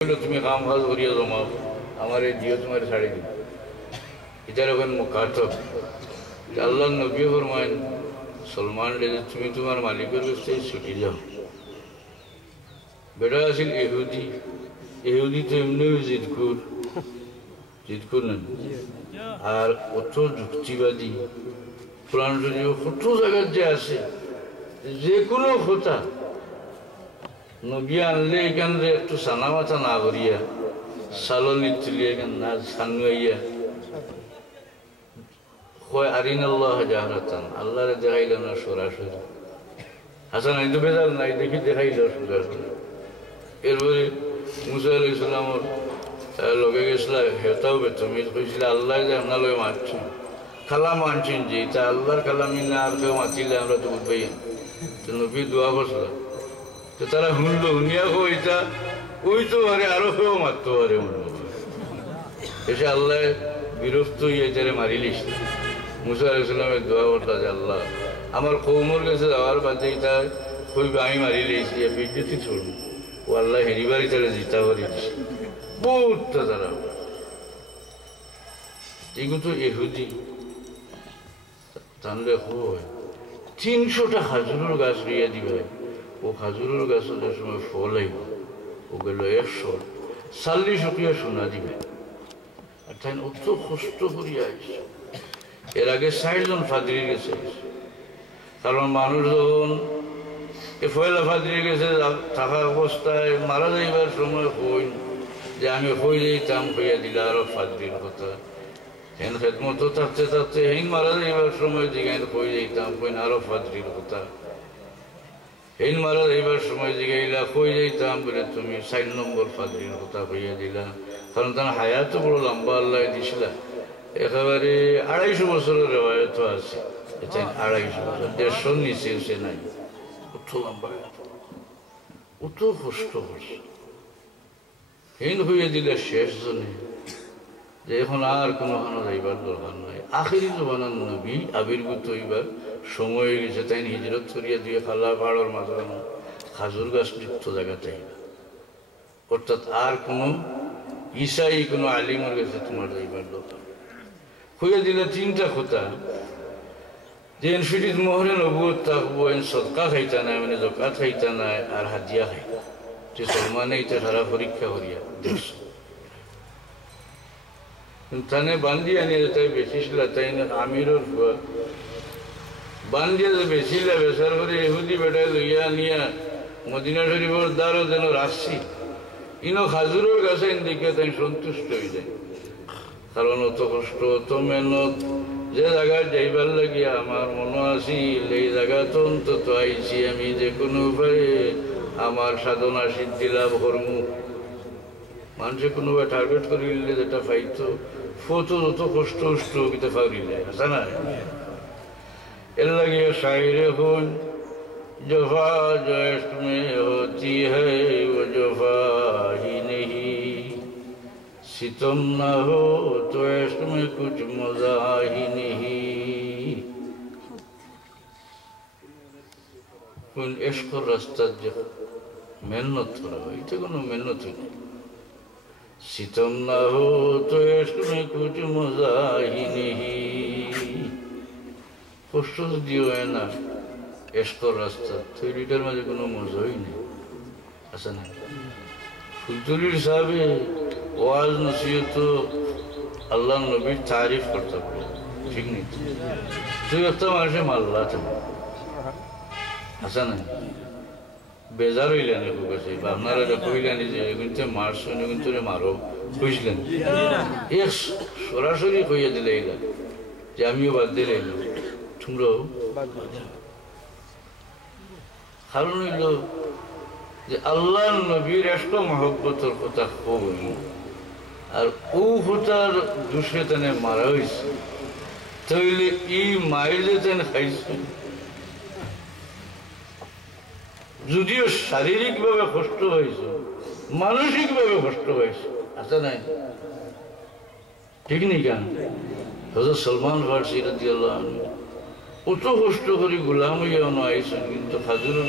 তুমি কাম কাজ করিয়া জমাও, আমার এই দিও তোমার ছাড়ি দিন। এটার ওখানে মুখাতব আল্লাহ নবী ফরমায়েন সলমান রে তুমি তোমার মালিকের কাছে ছুটি যাও। বেটা আছিল ইহুদি, ইহুদি তো এমনিও জিদকুর নেন আর অত যুক্তিবাদী। কোরআন শরীফ কত জায়গার যে আছে, যে কোনো কথা নবী আনলে এখানে একটু সানা মাথা না করিয়া সালনি তুলিয়া এখানে না সানুয়াইয়া কয় আরিন আল্লাহ জাহরাতান, আল্লাহরে দেখাইল না সরাসরি। হাসান এই তো বেজাল নাই, দেখি দেখাইল সরাসরি। এরপরে মুসা আলাইহিস সালামর লগে গেছিল, হেতাও বেতমিজ কইছিল আল্লাহ যে আপনার মানছি খালাম মানছেন যে তা আল্লাহর কালামি না আর কেউ মাতিলে আমরা তো উঠবেই। তো নবী দোয়া করছিল, তো তারা শুনলো, শুনিয়া কইতা ওই তো পারে আরো কেউ মারতে পারে। এসে আল্লাহ বিরক্ত হইয়া এটারে মারিলিস। মুসা আলাইহিস সালামের দোয়া করতা যে আল্লাহ আমার কৌমর কাছে যাওয়ার বাদে এটা কইবে আমি মারি লিয়েছি, বিদ্যুতি ছড়ব ও আল্লাহ হেরিবারি তারা জিতা করে দিছে। বহুত তারা এগুলো তো এহুদি তাহলে হয় 300টা খাজুরের গাছ রইয়া দিবে। ও খাজুরের গাছে যে সময় ফল আইব ও গেল 140 শুকিয়া সোনা দিবে। আর তাই অত কষ্ট করিয়া আইছে। এর আগে 60 জন ফাদরি গেছে, কারণ মানুষ যখন পয়লা ফাদরি গেছে থাকা অবস্থায় মারা যাইবার সময় কই যে আমি হই যাইতাম, হইয়া দিলা আরো ফাদরির কথা। হেন খেদমতো থাকতে থাকতে হেন মারা যাইবার সময় জিগাই হই যাইতাম, কই আরো ফাদরির কথা। হেন মারা যাইবার সময় জিগাইলা হই যাইতাম বলে তুমি 4 নম্বর ফাদরির কথা হইয়া দিলা। কারণ তার হায়াত বড় লম্বা আল্লাহ দিছিলা, একেবারে 250 বছরের রেওয়ায়ত আছে। 250 বছর, 150 নিচে সে নাই। অত লম্বা, অত কষ্ট করছে। হেন হইয়া দিলে শেষ জনে যে এখন আর কোনো খানো যাইবার দরকার নাই। আখিরি জবানার নবী আবির্ভূত হইবার সময় হয়ে গেছে। তাই হিজরত করিয়া দিয়ে খালা পাহাড়ের মাঝখানে খাজুর গাছ যুক্ত জায়গাতে, অর্থাৎ আর কোনো ঈসাই কোনো আলিমের কাছে তোমার যাইবার দরকার হইয়া দিলে 3টা কথা যে এনফিটিস মোহরে নবুয়ত থাকবো, এন সদকা খাইতা নাই, মানে জকাত খাইতা নাই, আর হাদিয়া খাইতা। যে সলমানে এটা সারা পরীক্ষা করিয়া দেখছো তানে বান্ধিয়া নিয়ে তাই বেশিছিল। তাই না আমিরর বান্ধিয়া যে বেশিলা বেসার করে ইহুদি বেটায় লইয়া নিয়া মদিনা শরীফের দ্বারও যেন রাখছি। ইনো খাজুরের গাছে দিকে তাই সন্তুষ্ট হয়ে যায়। কারণ অত কষ্ট, অত মেহনত, যে জায়গায় যাইবার লাগিয়া আমার মনে আসিল এই জায়গা তো অন্তত আইছি আমি যে কোনো উপায়ে আমার সাধনা সিদ্ধি লাভ করমু। মানুষে কোনোভাবে টার্গেট করিলে যেটা পাইতো ফতো যত কষ্ট উষ্ট কিতে পারিলে আছে না। এর লাগিয়ে শায়রে হন জফা জয়শ মে হতি হ্যায় ও জফা হি নেহি, सितम न हो तो इश्क में कुछ मजा ही नहीं। कोई इश्क रास्ता जब मेहनत करा इतने कोनो मेहनत नहीं। सितम न हो तो इश्क में कुछ मजा ही नहीं। कष्ट दियो है ना इश्क रास्ता तो लीडर में कोनो मजा ही नहीं। ऐसा नहीं ফুলতুলির সাহেবে ওয়াজ নসিহত আল্লাহ নবীর তারিফ করতে পারে, ঠিক নেই? তুই একটা মানুষের মাল্লা থাকবে আসা নাই বেজার হইলেন একটু কাছে বা আপনারা কইলেন যে কিন্তু মারছ কিন্তু মারো বুঝলেন, সরাসরি কইয়া দিলে এলা যে আমিও বাদ দিলে তোমরাও। কারণ হইল যে আল্লাহ নবীর এত মহব্বতের কথা কই আর ও হতার দুসরে তেনে মারা হয়েছে, তাহলে এই মায়ের যে তেন খাইছে যদিও শারীরিকভাবে কষ্ট হয়েছে মানসিকভাবে কষ্ট হয়েছে আছে নাই, ঠিক নেই? কেন হযরত সলমান ফারসি রাদিয়াল্লাহু আনহু অত কষ্ট করে গোলাম হইয়া আইছেন, কিন্তু খাজুরের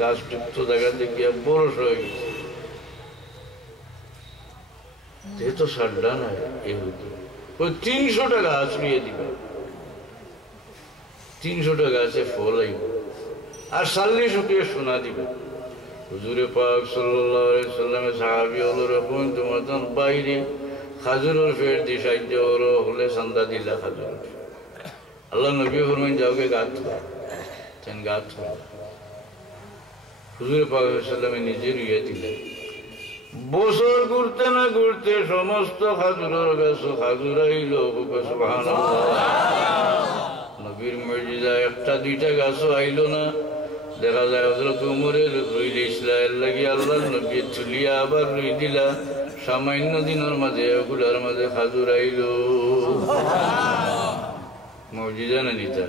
গাছ যুক্ত জায়গা দেখিয়া বরস হয়ে গেছে। যেহেতু সাড্ডা নাই এহুদি ওই 300 টাকা গাছ নিয়ে দিবে, 300 টাকা গাছে ফল আইব আর 40 টাকা সোনা দিবে। হুজুরে পাক সাল্লাল্লাহু আলাইহি সাল্লামের সাহাবী হলো রকম তোমার বাইরে খাজুরের ফের দি সাহায্য হলে চান্দা দিলা খাজুর। আল্লাহ নবী ফরমান যাওকে গাছ তেন গাছ হুজুরে পাক সাল্লামে নিজে রুইয়ে দিলেন। বছর ঘুরতে না ঘুরতে সমস্ত খাজুরের গাছ খাজুর আইল। সুবহানাল্লাহ। নবীর মুজিজা একটা দুইটা গাছও আইল না। দেখা যায় হযরত উমরের রইলে ইসলামের লাগি আল্লাহ নবী তুলিয়া আবার রুই দিলা। সামান্য দিনের মাঝে ওগুলার মাঝে খাজুর আইল। মুজিজা না নিতা।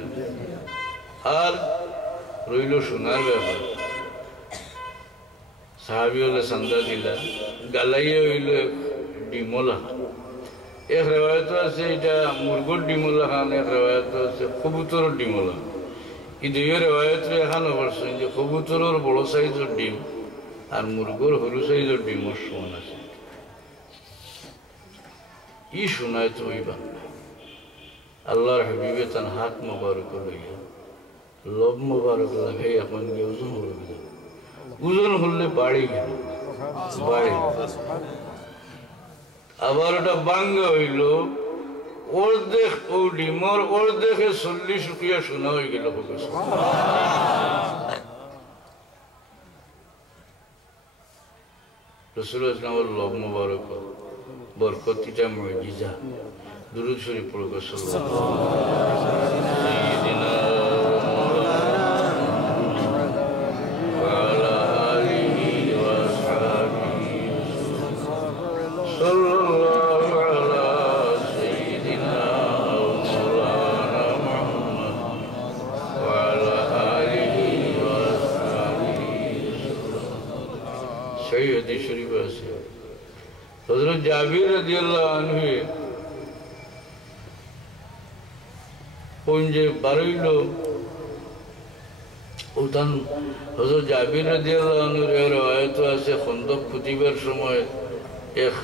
আর রইল সোনার ব্যাপার। সাহাবি হলে চান্দা দিলা, গালাইয়ে হইল ডিমলা। এক রেওয়ায়ত আছে এটা মুরগর ডিমলা খান, এক রেওয়ায়ত আছে কবুতরের ডিমলা। এই দুই রেওয়ায়তে এখানে বলছেন যে কবুতরের বড় সাইজের ডিম আর মুরগর সরু সাইজের ডিমর সমান আছে। ই শোনায় তো ওই বাংলা আল্লাহর হাবিবে তার হাত মোবারক লইয়া লব মোবারক লাগাই এখন ওজন হল, ওজন হলে বাড়ি গেল, বাড়ি আবার ওটা বাঙ্গা হইল অর্ধেক ও ডিমর অর্ধেকে 40 টাকা সোনা হয়ে গেল। রাসূল ইসলামের লব মোবারক বরকতিটা মুজিজা। দুরূদ শরীফ পড়ো সাল্লাল্লাহু আলাইহি ওয়া আলিহি ওয়া সাহবিহি সাল্লাল্লাহু আলা সাইয়্যিদিনা মাওলানা মুহাম্মদ ওয়া আলা আলিহি ওয়া সাহবিহি। সহিহ হাদিস শরীফ আছে হযরত জাবির রাদিয়াল্লাহু আনহু যে বারইল উদান হযরত জাবির রাদিয়াল্লাহু আনহুর রিওয়ায়াত আছে খন্দক খুতিবার সময় এক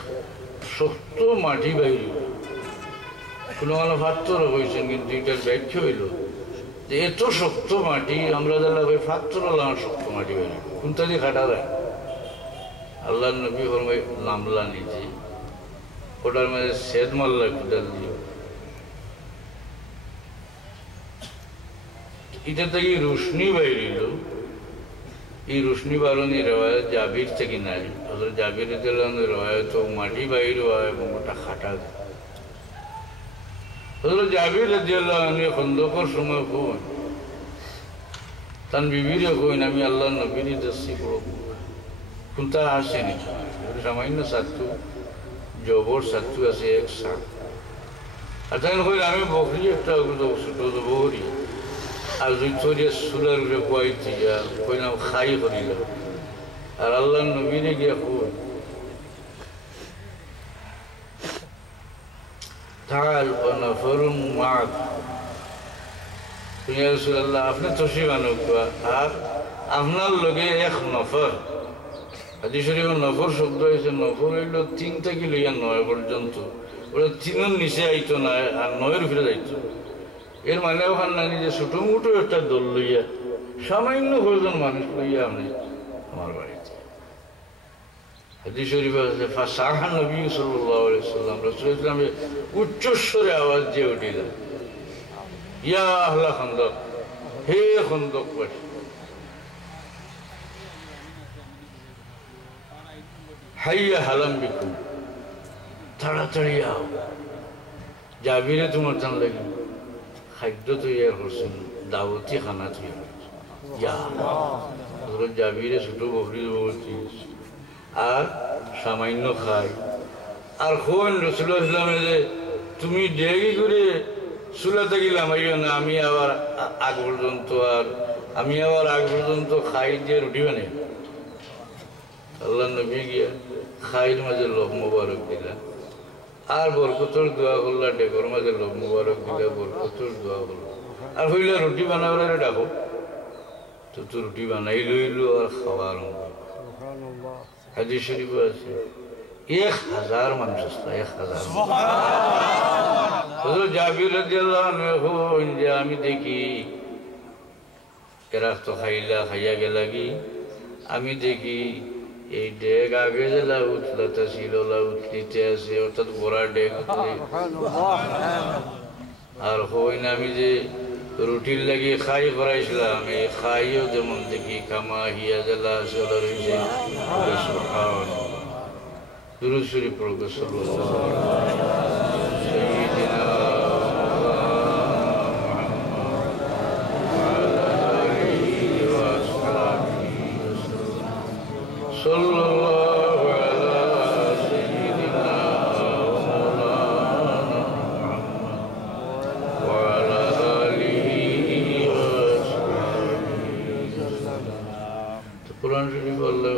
শক্ত মাটি বাইল। কোনো পাথর হয়েছেন কিন্তু এটার ব্যাখ্যা হইল যে এত শক্ত মাটি আমরা যারা ওই পাথর শক্ত মাটি বাইল কোনটা দিয়ে কাটা যায়। আল্লাহ নবী ফরমায় নামলা নিজে ওটার মাঝে সেদ মারলা কোদাল দিয়ে। এটা থেকে রোশনি বাইরিল। এই রোশনি বারণী রেওয়ায়ত জাবির থেকে নাই। হযরত জাবির রাদিয়াল্লাহু আনহু রেওয়ায়ত মাটি বাইর হয় এবং ওটা খাটা। হযরত জাবির রাদিয়াল্লাহু আনহু খন্দকের সময় কই তান বিবিরে কইন আমি আল্লাহর নবীর দর্শি করব কোনটা আসেনি। সামান্য সাতু জবর সাতু আছে এক সাত। আর তখন কইল আমি বকরি একটা ছোট বকরি আর জুতরিয়া সুলার উপরে কুয়াইতে কইলাম খাই করিল। আর আল্লাহ নবীরে গিয়া কই تعال ونفر معك يا رسول الله আপনি তশরিফ আনুক আর আপনার লগে এক নফর। হাদিস শরীফে নফর শব্দ হয়েছে, নফর হইল 3 থেকে লইয়া 9 পর্যন্ত। ওরা 3-এর নিচে আইতো না আর 9-এর উপরে যাইতো। এর মানে ওখান নানি যে ছোট মোটো একটা দল লইয়া সামান্য কয়েকজন মানুষ লইয়া আপনি আমার বাড়িতে। হাদিস শরীফে আছে ফাসাহা নবী সাল্লাল্লাহু আলাইহি ওয়াসাল্লাম রাসূল ইসলামের উচ্চস্বরে আওয়াজ দিয়ে উঠিল ইয়া আহলা খন্দক, হে খন্দকবাসী, হাইয়া হালাম বিকুম, তাড়াতাড়ি আও। জাবিরে তোমার জান লাগে খাদ্য তৈরি করছেন, দাওয়াতি খানা তৈরি করছেন। জাবিরে ছোট বকরি আর সামান্য খাই আর কোন রাসূলুল্লাহ ইসলামে যে তুমি দেরি করে চুলাতে গেলাম না, আমি আবার আগ পর্যন্ত খাই দিয়ে রুটি বানাই। আল্লাহ নবী গিয়া খাইয়ের মাঝে লোভ মোবারক দিলা আর বরকতর দোয়া করলা, ডেকর মাঝে লোভ মোবারক দিলা, বরকতর দোয়া করলা। আর হইলে রুটি বানাবার ডাকো তো রুটি বানাই লইল আর খাওয়া আরম্ভ। হাদিস শরীফ আছে 1000 মানুষ আসলো 1000 হযরত জাবির রাদিয়াল্লাহু আনহু যে আমি দেখি এরা তো খাইয়া গেলাগি আমি দেখি এই ডেগ আগে যে লাউতলাটা ছিল লাউতলিতে আছে অর্থাৎ বড় ডেগ আর হইন আমি যে রুটির লাগি খাই করাইছিলাম এই খাইও যেমন দেখি কামা হিয়া জেলা চলে রয়েছে দুরূদ শরীফ পড়ব সাল্লাল্লাহু আলাইহি সাইয়্যিদিনা sallallahu ala sayyidina maulana wa ala alihi wa sahbihi Quran Sharif Allah